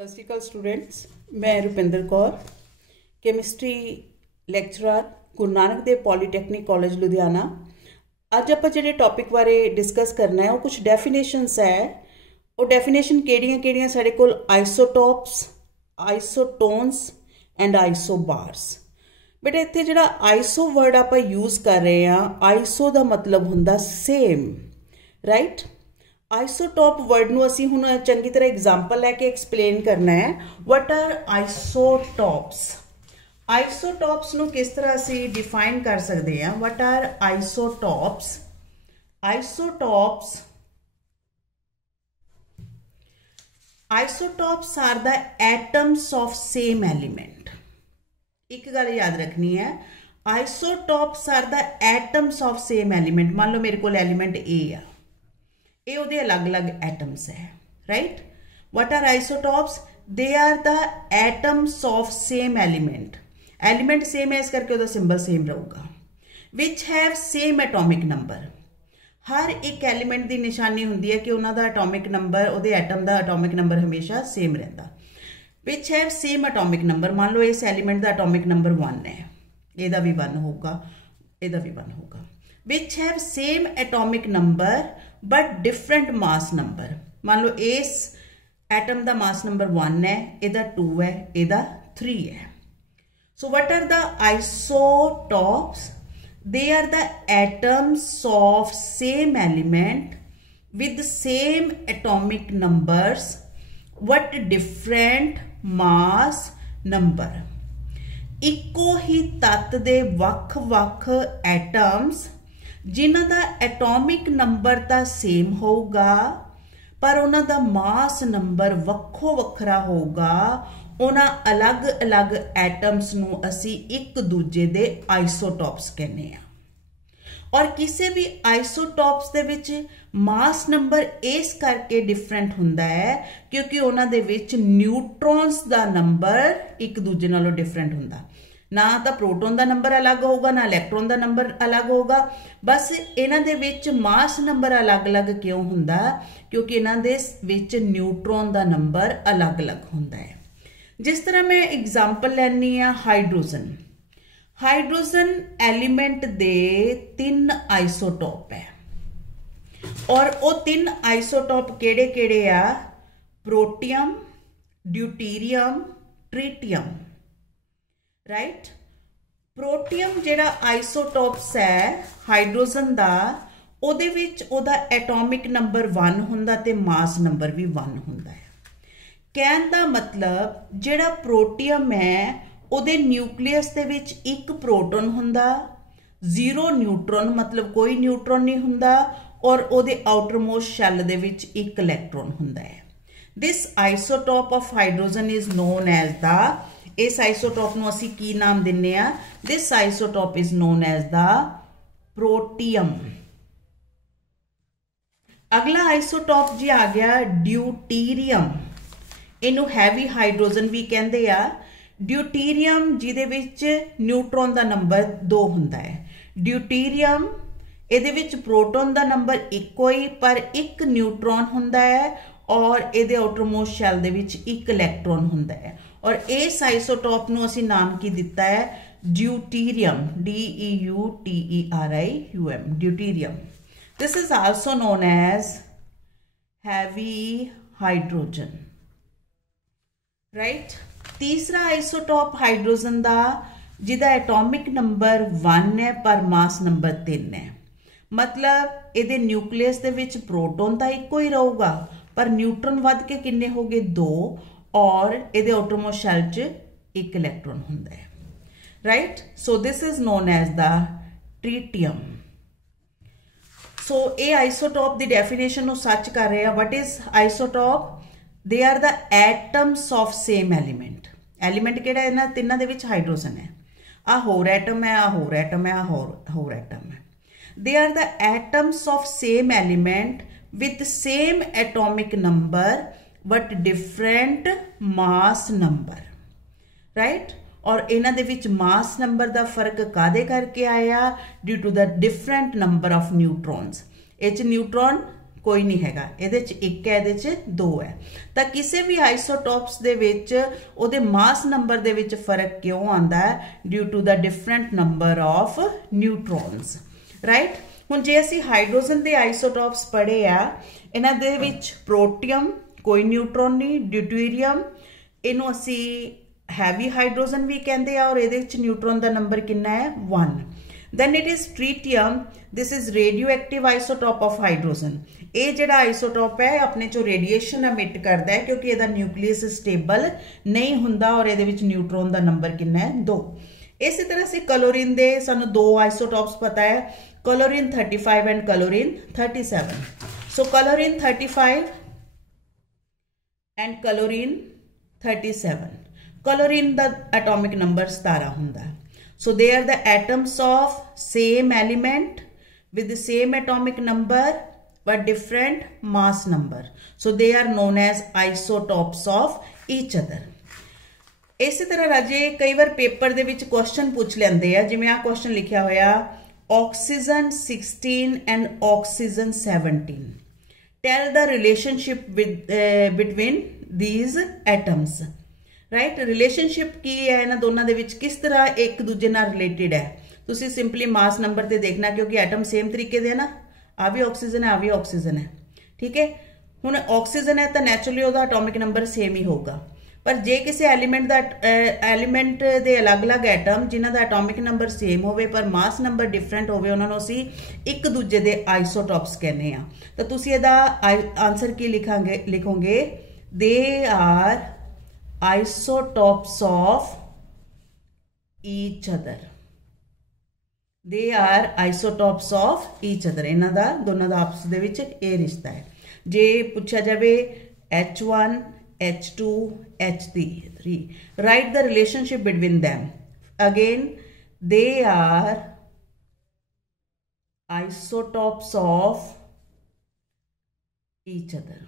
सत श्री अकाल स्टूडेंट्स, मैं Rupinder Kaur, chemistry lecturer Guru Nanak Dev polytechnic college Ludhiana. अज आप जो टॉपिक बारे डिस्कस करना है वो कुछ डेफिनेशनस है। वो डेफिनेशन केड़ियां साढ़े कोल आइसोटॉप्स, आइसोटोन्स एंड आइसोबार्स। बेटा इत्थे जिहड़ा आइसो वर्ड आप यूज कर रहे हैं, आइसो का मतलब हुंदा सेम, राइट। आइसोटॉप वर्ड नूं असीं हुण चंगी तरह एग्जाम्पल लैके एक्सप्लेन करना है। What are isotopes? आइसोटॉप्स नूं किस तरह असीं डिफाइन कर सकते हैं? What are isotopes? Isotopes are the atoms of same element. एक गल याद रखनी है, isotopes are the atoms of same element. मान लो मेरे को एलिमेंट ए आ, ये उहदे अलग अलग एटम्स है, right. What are isotopes? They are the atoms of same element. Element same है इस करके उहदा सिंबल सेम रहूगा। Which have same atomic number. हर एक एलिमेंट की निशानी हुंदी है कि उन्हां दा एटॉमिक नंबर, उहदे एटम का एटॉमिक नंबर हमेशा सेम रहिंदा। Which have same atomic number. मान लो इस एलिमेंट का एटॉमिक नंबर 1 है, इहदा भी 1 होगा, इहदा भी 1 होगा। विच have same atomic number but different mass number. मान लो इस एटम का मास नंबर 1 है, इहदा 2 है, इहदा 3 है। So what are the isotopes? They are the atoms of same element with same atomic numbers but different mass number. इको ही तत्त दे वख-वख एटम्स जिन्हां दा एटॉमिक नंबर तो सेम होगा पर उन्हां दा मास नंबर वक्खो वखरा होगा। उन्हां अलग अलग एटम्स नूं असी एक दूजे दे आइसोटॉप्स कहने आ। और किसी भी आइसोटॉप्स दे विच मास नंबर इस करके डिफरेंट हुंदा है क्योंकि उन्हां दे विच न्यूट्रॉन्स दा नंबर एक दूजे नालों डिफरेंट हुंदा। ना तो प्रोटोन का नंबर अलग होगा, ना इलैक्ट्रॉन का नंबर अलग होगा। बस इन्हां दे विच मास नंबर अलग अलग क्यों हुंदा? क्योंकि इन्हां दे विच न्यूट्रॉन का नंबर अलग अलग हुंदा है। जिस तरह मैं एग्जाम्पल लैनी आ हाइड्रोजन। हाइड्रोजन एलीमेंट दे 3 आइसोटॉप है और वो 3 आइसोटॉप केड़े केड़े आ? Protium, deuterium, tritium, right. Protium जेड़ा आइसोटॉप्स है हाइड्रोजन दा, ओदे विच ओदा एटॉमिक नंबर 1 हुंदा ते मास नंबर भी 1 हुंदा है। कहण दा मतलब जेड़ा प्रोटियम है ओदे न्यूक्लियस दे विच एक प्रोटॉन हुंदा, 0 न्यूट्रॉन मतलब कोई न्यूट्रॉन नहीं हुंदा, और ओदे आउटरमोस्ट शैल दे विच एक इलैक्ट्रॉन हुंदा है। This isotope of hydrogen is known as the, इस आइसोटॉप नूं असीं की नाम दिन्ने आ? This isotope is known as the protium. अगला आइसोटॉप जी आ गया ड्यूटीरियम। इनू हैवी हाइड्रोजन भी कहंदे आ। ड्यूटीरियम जिहदे विच न्यूट्रॉन का नंबर 2 हुंदा है। ड्यूटीरियम इहदे विच प्रोटॉन का नंबर इक्को ही पर एक न्यूट्रॉन हुंदा है और इहदे आउटरमोस्ट शैल दे विच एक इलैक्ट्रॉन हुंदा है। और इस आइसोटॉप नूं असीं नाम की दिता है? Deuterium, DEUTERIUM, deuterium. This is also known as heavy hydrogen, right. तीसरा आइसोटॉप हाइड्रोजन दा जिहदा एटॉमिक नंबर 1 है पर मास नंबर 3 है। मतलब इहदे न्यूक्लियस दे विच प्रोटॉन तो इक्को ही रहूगा पर न्यूट्रॉन वध के किन्ने हो गए? 2, और इहदे आउटरमोस्ट शैल च एक इलैक्ट्रॉन हुंदा है, right. So this is known as the tritium. So ये आइसोटॉप दी डेफिनेशन नूं सच कर रहे हैं। What is isotope? They are the atoms of same element. Element किहड़ा इन्हां तिन्हां दे विच हाइड्रोजन है, आ होर एटम है, आ होर एटम है, आ होर एटम है। They are the atoms of same element with same atomic number but different mass number, right. और इन्हां दे विच मास नंबर का फर्क कादे करके आया? Due to the different number of neutrons. इच न्यूट्रॉन कोई नहीं हैगा, ਇਹਦੇ ਚ ਇੱਕ ਹੈ, ਇਹਦੇ ਚ ਦੋ ਹੈ। ਤਾਂ ਕਿਸੇ ਵੀ ਆਈਸੋਟੋਪਸ ਦੇ ਵਿੱਚ ਉਹਦੇ ਮਾਸ ਨੰਬਰ ਦੇ ਵਿੱਚ ਫਰਕ ਕਿਉਂ ਆਉਂਦਾ ਹੈ? Due to the different number of neutrons, right. ਹੁਣ ਜੇ ਅਸੀਂ ਹਾਈਡਰੋਜਨ ਦੇ ਆਈਸੋਟੋਪਸ ਪੜ੍ਹੇ ਆ, ਇਹਨਾਂ ਦੇ ਵਿੱਚ ਪ੍ਰੋਟੀਅਮ ਕੋਈ ਨਿਊਟਰੋਨ ਨਹੀਂ, ਡਿਊਟੀਰੀਅਮ ਇਹਨੂੰ ਅਸੀਂ हैवी हाइड्रोजन भी कहते हैं और ये न्यूट्रॉन का नंबर कितना है 1। then it is tritium, this is radioactive isotope of hydrogen. ये जोड़ा आइसोटॉप है अपने चो रेडिएशन एमिट करता है क्योंकि इसका न्यूक्लियस स्टेबल नहीं होंदा और ये न्यूट्रॉन का नंबर कितना है 2। इसी तरह से क्लोरीन दे सानू दो आइसोटॉप्स पता है, chlorine 35 and chlorine 37। So chlorine 35 and chlorine 37, chlorine दा एटॉमिक नंबर 17 हुंदा है। So they are the atoms of same element with same atomic number but different mass number, so they are known as isotopes of each other. इसी तरह राजे कई बार paper they which question पूछ लेंदे आ, जिवें आ question लिखिया होया oxygen 16 and oxygen 17, tell the relationship between these atoms, right. Relationship की है इन्हां दोनों दे विच, किस तरह एक दूजे नाल रिलेटेड है। तुसीं सिंपली मास नंबर ते देखना क्योंकि एटम सेम तरीके दे ना, आ भी ऑक्सीजन है, आ भी ऑक्सीजन है, ठीक है। हुण ऑक्सीजन है तो नैचुरली उहदा एटॉमिक नंबर सेम ही होगा, पर जे किसी एलीमेंट दे अलग अलग एटम जिन्हां दा एटॉमिक नंबर सेम होवे पर मास नंबर डिफरेंट होवे, उन्हां नूं असीं एक दूजे दे आइसोटॉप्स कहने आ। तो तुसीं इहदा आंसर की लिखोगे they are isotopes of each other, they are isotopes of each other। इन्हां दा दोनों दा आपस दे विच ये रिश्ता है। जे पूछा जाए H1 H2 H3, write the relationship between them, again they are isotopes of each other।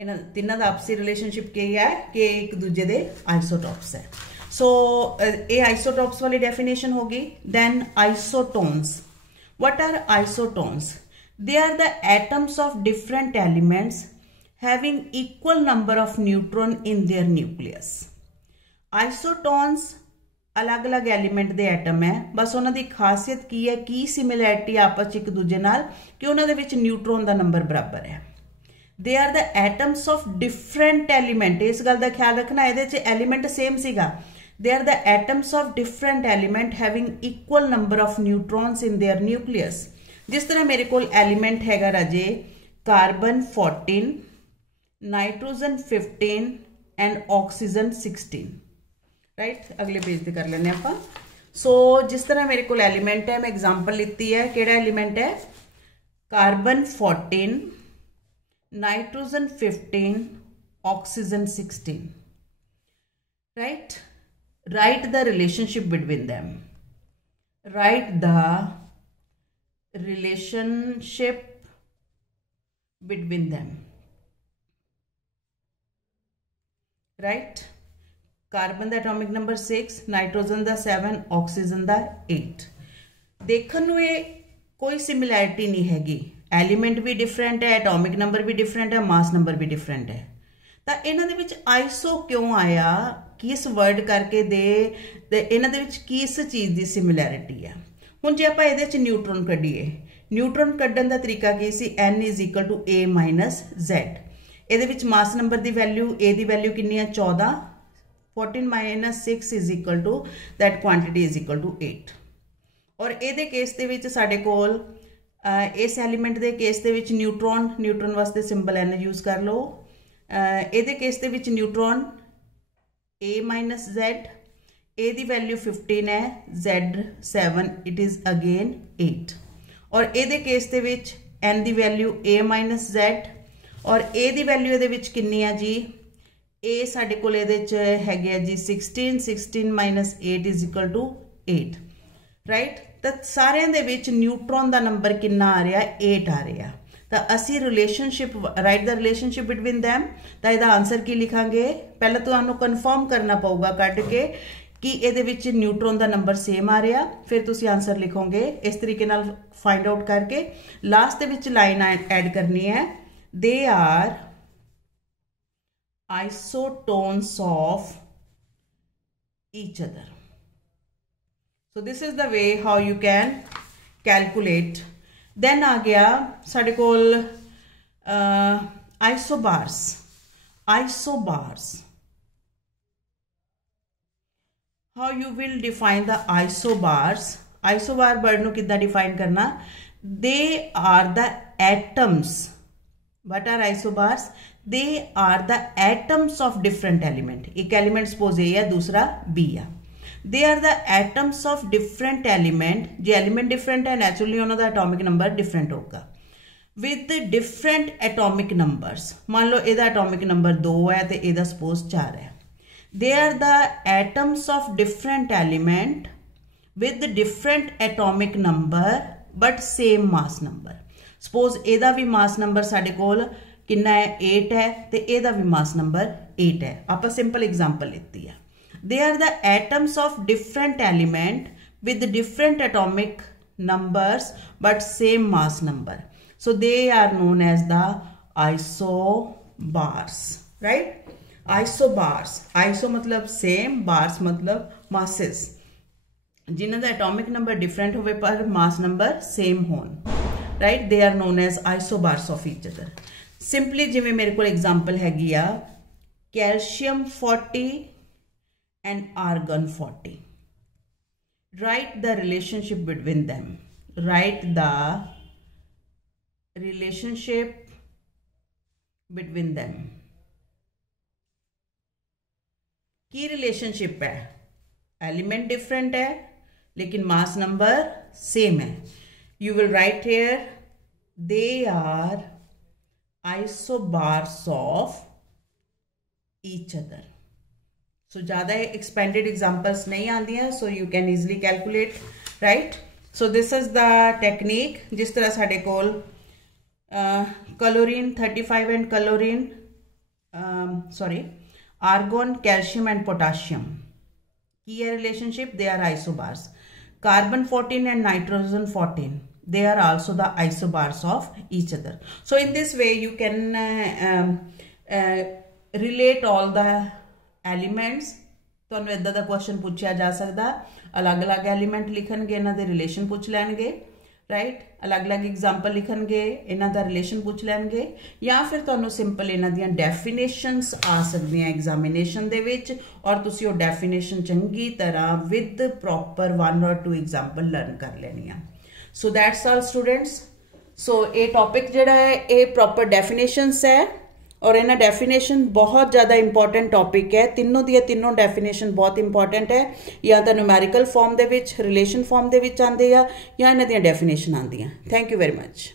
इन्हां तिन्हां दा आपसी रिलेशनशिप क्या है कि एक दूजे दे आइसोटॉप्स है। सो ये आइसोटॉप्स वाली डेफिनेशन होगी। Then isotones, what are isotones? They are the atoms of different elements having equal number of neutron in their nucleus. Isotones अलग अलग एलीमेंट दे एटम है, बस उन्हां दी खासियत की है, की सिमिलैरिटी आपस एक दूजे नाल कि उन्हां दे विच न्यूट्रॉन दा नंबर बराबर है। They are the atoms of different element, इस गल का ख्याल रखना, ये एलीमेंट सेम सीगा। They are the atoms of different element having equal number of neutrons in their nucleus. जिस तरह मेरे को एलीमेंट हैगा राजे carbon 14, nitrogen 15 and oxygen 16, right. अगले पेज पे कर लेने आपां। सो जिस तरह मेरे को एलीमेंट है, मैं एग्जाम्पल लिखती है, केड़ा एलीमेंट है? Carbon 14, nitrogen 15, oxygen 16, right? Write the relationship between them. Write the relationship between them, right? Carbon का एटॉमिक नंबर 6, नाइट्रोजन का 7, ऑक्सीजन का 8। देखने नूं ये कोई सिमिलैरिटी नहीं हैगी, एलीमेंट भी डिफरेंट है, एटॉमिक नंबर भी डिफरेंट है, मास नंबर भी डिफरेंट है। तो इन्हां दे विच आइसो क्यों आया, किस वर्ड करके दे इन्हां दे विच किस चीज़ की सिमिलैरिटी है। हुण जे आपां इहदे च न्यूट्रॉन कढीए, न्यूट्रॉन कढण दा तरीका की सी? n = a - z। इहदे विच मास नंबर की वैल्यू, a की वैल्यू कितनी है? 14, 14 - 6 = दैट क्वांटिटी = 8। और इहदे केस दे विच साडे कोल इस एलीमेंट के केस दे विच न्यूट्रॉन वास्ते सिंबल n यूज़ कर लो। इहदे case they which neutron a - z, a की वैल्यू 15 है, z 7, इट इज़ अगेन 8। और इहदे केस दे विच n की वैल्यू a - z और a की वैल्यू इहदे विच कितनी है जी? a साडे कोल इहदे च हैगे जी 16, 16 - 8 = 8, राइट। तो सारे दे विच न्यूट्रॉन का नंबर कितना आ रहा? 8 आ रहा। तो असी relationship, right the relationship between them. तो इसका आंसर की लिखांगे? पहले तो आपको कन्फर्म करना पऊगा कट के कि ਇਹਦੇ ਵਿੱਚ ਨਿਊਟਰੋਨ ਦਾ ਨੰਬਰ ਸੇਮ ਆ ਰਿਹਾ, ਫਿਰ ਤੁਸੀਂ ਆਨਸਰ ਲਿਖੋਗੇ ਇਸ ਤਰੀਕੇ ਨਾਲ ਫਾਈਂਡ ਆਊਟ ਕਰਕੇ। ਲਾਸਟ ਦੇ ਵਿੱਚ ਲਾਈਨ ਐਡ ਕਰਨੀ ਹੈ, they are isotons of each other. So this is the way how you can calculate. Then आ गया साढ़े कोल isobars. How you will define the isobars? Isobar word ਨੂੰ ਕਿੱਦਾਂ define करना? They are the atoms. What are isobars? They are the atoms of different element. एक element suppose A है, दूसरा B है. They are the atoms of different element. जो element different है, naturally उन्हों दा atomic number different होगा. With different atomic numbers. मान लो इधर atomic number 2 है, तो इधर suppose 4 है. They are the atoms of different element with different atomic number but same mass number. Suppose ਇਹਦਾ भी mass number ਸਾਡੇ ਕੋਲ किन्ना है 8 है, तो ਇਹਦਾ भी mass number 8 है. आप simple example लेती है. They are the atoms of different element with different atomic numbers but same mass number. So they are known as the isobars, right? Isobars. Iso मतलब same, bars मतलब masses. जिन्हों का atomic number different होवे पर mass number same होन, right? They are known as isobars of each other. Simply जिਵੇਂ मेरे को example हैगी आ calcium 40 and argon 40. Write the relationship between them. Write the relationship between them. की relationship है, element different है लेकिन मास नंबर सेम है. You will write here they are isobars of each other. So ज़्यादा expanded examples नहीं आती हैं, so you can easily calculate, right. So this is the technique. जिस तरह साढ़े कोल chlorine 35 and chlorine argon, calcium and potassium. Key relationship, they are isobars. Carbon 14 and nitrogen 14, they are also the isobars of each other. So in this way you can relate all the elements. तो इदा का question पूछा जा सकता, अलग अलग element लिखणगे, इन्हां दे relation पूछ लैणगे, राइट. अलग अलग एग्जाम्पल लिखणगे, इन्हां दा रिलेशन पूछ लैणगे, या फिर तुहानूं सिंपल इन्हां दियां डेफिनेशनस आ सकदियां एग्जामिनेशन दे विच, और तुसीं वो डेफिनेशन चंगी तरह with proper 1 or 2 example learn कर लैणियां. So that's all students. So ये टॉपिक जिहड़ा है ये प्रॉपर डेफिनेशनस है, और इन्हां डेफिनेशन बहुत ज़्यादा इंपॉर्टेंट टॉपिक है. तीनों दी तीनों डेफिनेशन बहुत इंपॉर्टेंट है, या तो न्यूमेरिकल फॉर्म दे विच, रिलेशन फॉर्म दे विच आंदे आ, या इन्हां दी डेफिनेशन आंदियां. Thank you very much.